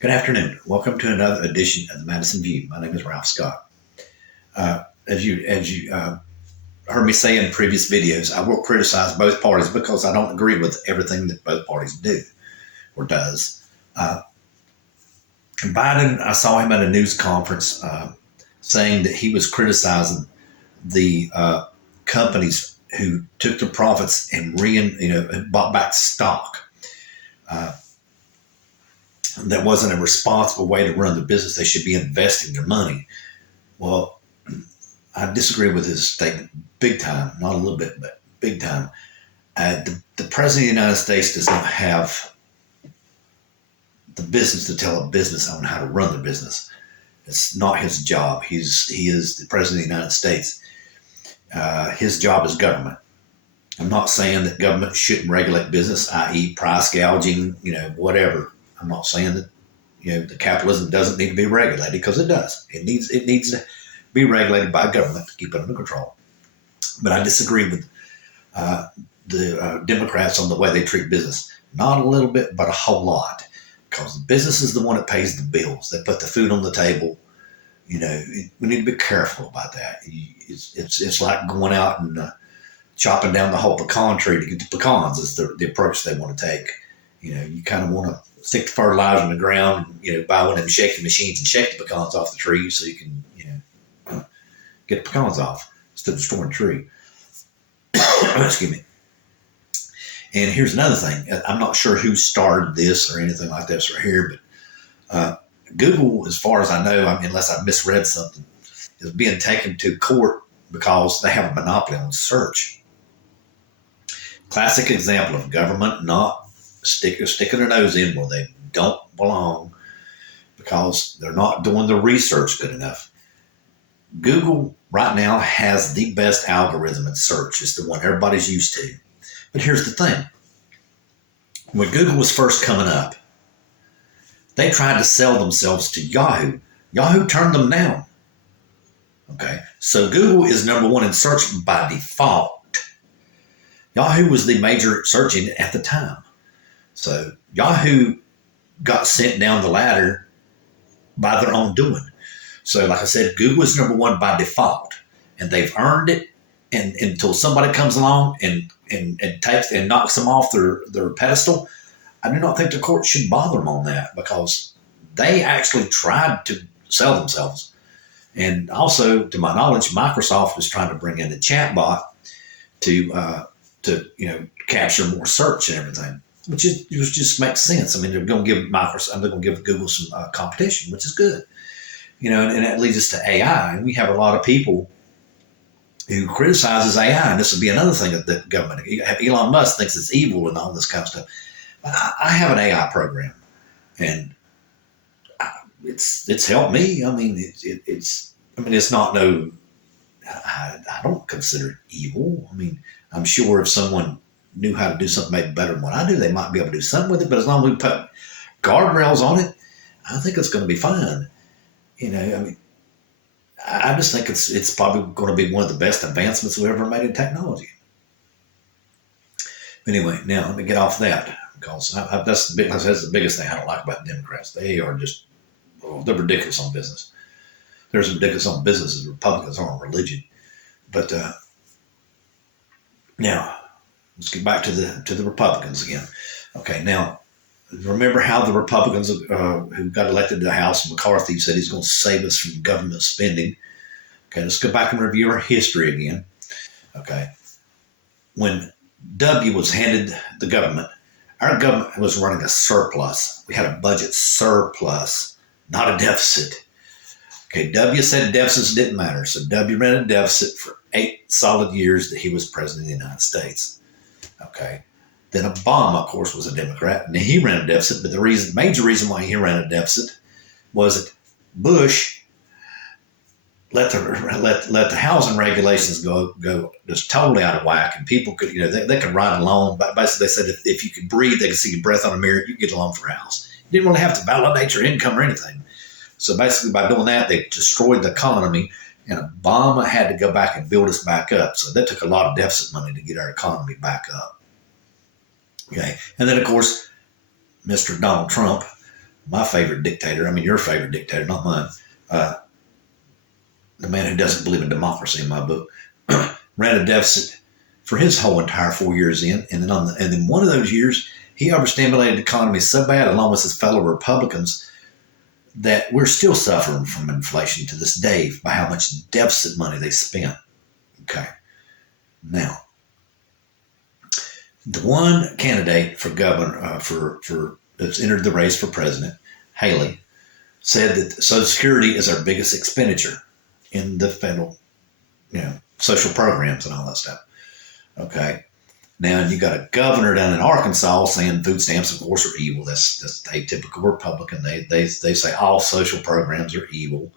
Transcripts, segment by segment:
Good afternoon. Welcome to another edition of the Madison View. My name is Ralph Scott. As you heard me say in previous videos, I will criticize both parties because I don't agree with everything that both parties do or does. Uh, Biden, I saw him at a news conference saying that he was criticizing the companies who took the profits and bought back stock. Uh, that wasn't a responsible way to run the business. They should be investing their money. Well, I disagree with his statement big time, not a little bit, but big time. The President of the United States does not have the business to tell a business owner how to run their business. It's not his job. He is the President of the United States. His job is government. I'm not saying that government shouldn't regulate business, i.e. price gouging, whatever. I'm not saying that, the capitalism doesn't need to be regulated, because it does. It needs to be regulated by government to keep it under control. But I disagree with the Democrats on the way they treat business. Not a little bit, but a whole lot. Because the business is the one that pays the bills. They put the food on the table. We need to be careful about that. It's like going out and chopping down the whole pecan tree to get the pecans. Is the approach they want to take. You kind of want to stick the fertilizer in the ground, buy one of them shaking machines and shake the pecans off the tree so you can, get the pecans off instead of destroying the tree. Excuse me. And here's another thing. I'm not sure who started this or anything like this right here, but Google, as far as I know, unless I've misread something, is being taken to court because they have a monopoly on search. Classic example of government not sticking their nose in where they don't belong because they're not doing the research good enough. Google right now has the best algorithm in search. It's the one everybody's used to. But here's the thing. When Google was first coming up, they tried to sell themselves to Yahoo. Yahoo turned them down. Okay, so Google is number one in search by default. Yahoo was the major search engine at the time. So Yahoo got sent down the ladder by their own doing. So like I said, Google is number one by default, and they've earned it. And until somebody comes along and takes and knocks them off their pedestal, I do not think the court should bother them on that, because they actually tried to sell themselves. And also, to my knowledge, Microsoft is trying to bring in a chatbot to capture more search and everything, which just makes sense. They're going to give Microsoft, they're going to give Google some competition, which is good. And that leads us to AI. And we have a lot of people who criticizes AI, and this would be another thing that the government, Elon Musk thinks it's evil and all this kind of stuff. But I have an AI program, and it's helped me. It's not no. I don't consider it evil. I'm sure if someone knew how to do something maybe better than what I do, they might be able to do something with it. But as long as we put guardrails on it, I think it's going to be fine. I just think it's probably going to be one of the best advancements we've ever made in technology. Anyway, now let me get off that, because that's the biggest thing I don't like about Democrats. They are just, they're ridiculous on business. They're as ridiculous on business as Republicans are on religion. But now let's get back to the Republicans again. Okay, now remember how the Republicans who got elected to the House, McCarthy, said he's going to save us from government spending. Okay, let's go back and review our history again. Okay, when W was handed the government, our government was running a surplus. We had a budget surplus, not a deficit. Okay, W said deficits didn't matter, so W ran a deficit for 8 solid years that he was president of the United States. Okay. Then Obama, of course, was a Democrat, and he ran a deficit. But the major reason why he ran a deficit was that Bush let the housing regulations go just totally out of whack, and people could, they could write a loan. But basically, they said if you could breathe, they could see your breath on a mirror, you could get a loan for a house. You didn't really have to validate your income or anything. So basically, by doing that, they destroyed the economy, and Obama had to go back and build us back up. So that took a lot of deficit money to get our economy back up. Okay, and then of course, Mr. Donald Trump my favorite dictator, I mean your favorite dictator, not mine, the man who doesn't believe in democracy in my book, ran a deficit for his whole entire 4 years in, and then one of those years he overstimulated the economy so bad, along with his fellow Republicans, that we're still suffering from inflation to this day by how much deficit money they spent. Okay, now the one candidate for governor for that's entered the race for president, Haley, said that Social Security is our biggest expenditure in the federal, social programs and all that stuff. Okay. Now you got a governor down in Arkansas saying food stamps, of course, are evil. That's a typical Republican. They say all social programs are evil.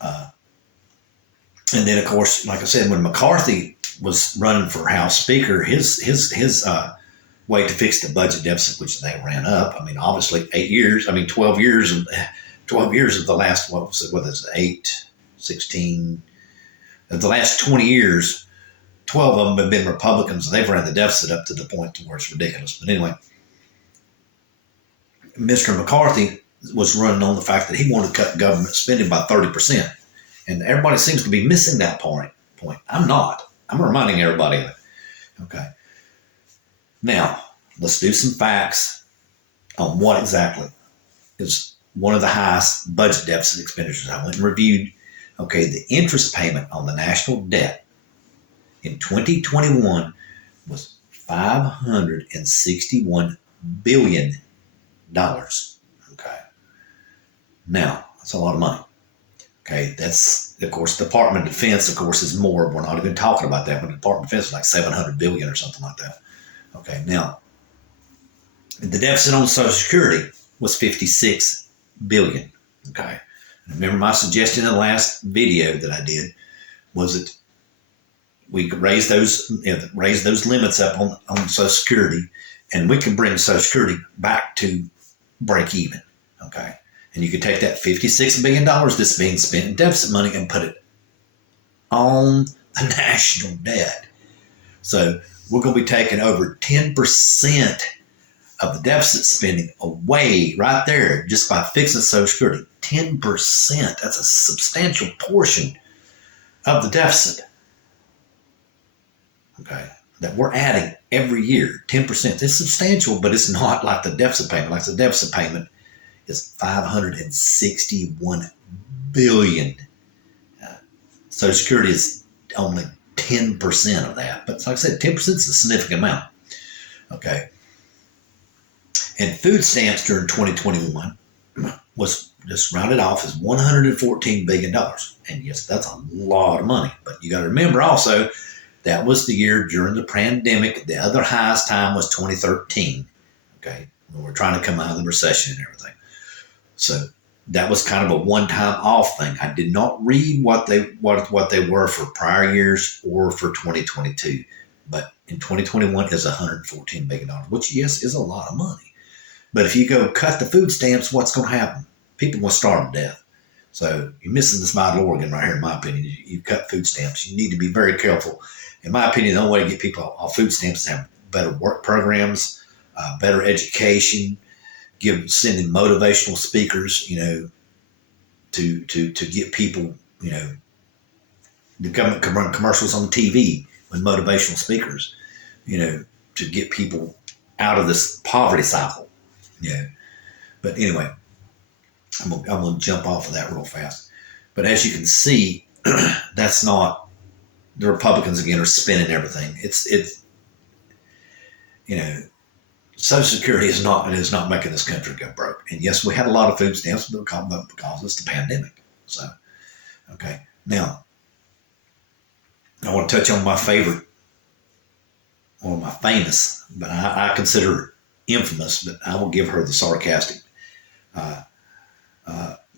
And then, of course, like I said, when McCarthy was running for House Speaker, his way to fix the budget deficit, which they ran up. I mean, obviously 8 years. I mean, 12 years of the last, what was it, 8, 16, of the last 20 years, 12 of them have been Republicans. They've ran the deficit up to the point where it's ridiculous. But anyway, Mr. McCarthy was running on the fact that he wanted to cut government spending by 30%. And everybody seems to be missing that point. I'm not. I'm reminding everybody of it. Okay. Now, let's do some facts on what exactly is one of the highest budget deficit expenditures. I went and reviewed, the interest payment on the national debt in 2021 was $561 billion. Okay. Now, that's a lot of money. Okay, that's, of course, the Department of Defense, of course, is more. We're not even talking about that. When the Department of Defense is like $700 billion or something like that. Okay, now, the deficit on Social Security was $56 billion. Okay, remember my suggestion in the last video that I did was that we could raise those limits up on Social Security, and we can bring Social Security back to break even. Okay. And you could take that $56 billion that's being spent in deficit money and put it on the national debt. So we're going to be taking over 10% of the deficit spending away right there just by fixing Social Security. 10%. That's a substantial portion of the deficit. Okay. That we're adding every year. 10%. It's substantial, but it's not like the deficit payment. Like the deficit payment is $561 billion. Social Security is only 10% of that. But like I said, 10% is a significant amount. Okay. And food stamps during 2021 was just rounded off as $114 billion. And yes, that's a lot of money. But you got to remember also, that was the year during the pandemic. The other highest time was 2013. Okay. When we're trying to come out of the recession and everything. So that was kind of a one-time off thing. I did not read what they were for prior years or for 2022, but in 2021 is $114 billion, which yes is a lot of money. But if you go cut the food stamps, what's going to happen? People will starve to death. So you're missing this vital organ right here, in my opinion. You cut food stamps. You need to be very careful. In my opinion, the only way to get people off food stamps is to have better work programs, better education. Sending motivational speakers, to get people, the government can run commercials on TV with motivational speakers, to get people out of this poverty cycle. But anyway, I'm gonna jump off of that real fast. But as you can see, that's not the Republicans again are spinning everything. It's Social Security is not making this country go broke. And yes, we had a lot of food stamps because it's the pandemic. So, okay. Now, I want to touch on my favorite, or my famous, but I consider her infamous, but I will give her the sarcastic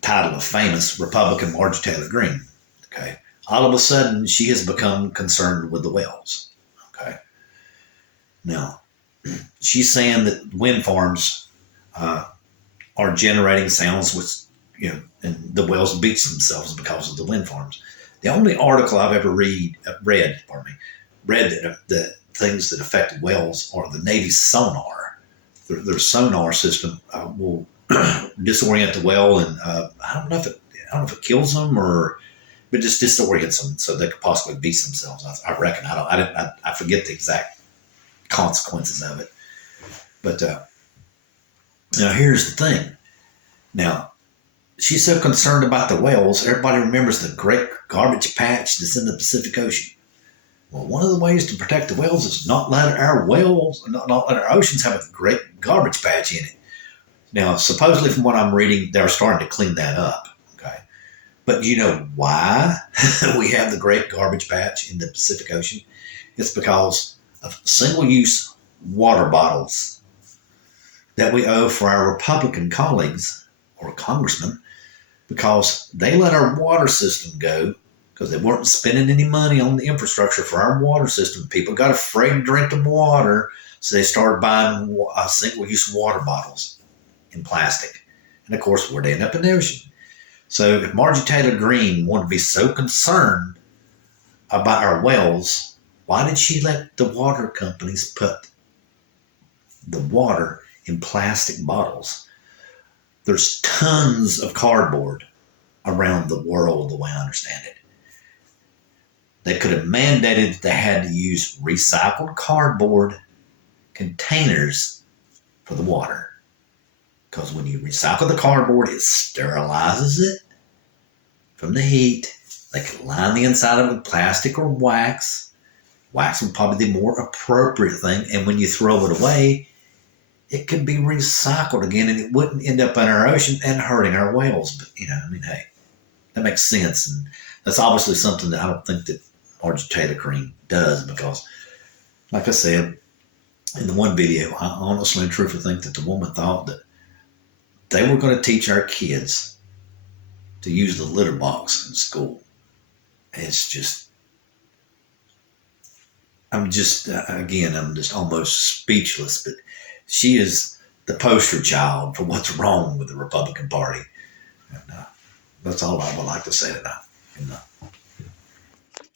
title of famous Republican Marjorie Taylor Greene. Okay. All of a sudden, she has become concerned with the wells. Okay. Now, she's saying that wind farms are generating sounds which, and the wells beat themselves because of the wind farms. The only article I've ever read that the things that affected wells are the Navy's sonar. Their sonar system will disorient the whale, and I don't know if it kills them but just disorients them so they could possibly beat themselves. I reckon. I forget the exact consequences of it. But now here's the thing. Now she's so concerned about the whales. Everybody remembers the great garbage patch that's in the Pacific Ocean. Well, one of the ways to protect the whales is not let our oceans have a great garbage patch in it. Now, supposedly from what I'm reading, they're starting to clean that up. Okay. But you know why we have the great garbage patch in the Pacific Ocean? It's because of single-use water bottles that we owe for our Republican colleagues or congressmen, because they let our water system go because they weren't spending any money on the infrastructure for our water system. People got afraid to drink the water, so they started buying single-use water bottles in plastic. And of course, where'd they end up in the ocean? So if Margie Taylor Greene wanted to be so concerned about our whales, why did she let the water companies put the water in plastic bottles? There's tons of cardboard around the world, the way I understand it. They could have mandated that they had to use recycled cardboard containers for the water. Because when you recycle the cardboard, it sterilizes it from the heat. They could line the inside of it with plastic or wax. Wax would probably be the more appropriate thing. And when you throw it away, it could be recycled again, and it wouldn't end up in our ocean and hurting our whales. But, hey, that makes sense. And that's obviously something that I don't think that Margie Taylor Greene does, because, like I said, in the one video, I honestly and truthfully think that the woman thought that they were going to teach our kids to use the litter box in school. It's just, I'm just almost speechless, but she is the poster child for what's wrong with the Republican Party. And that's all I would like to say tonight.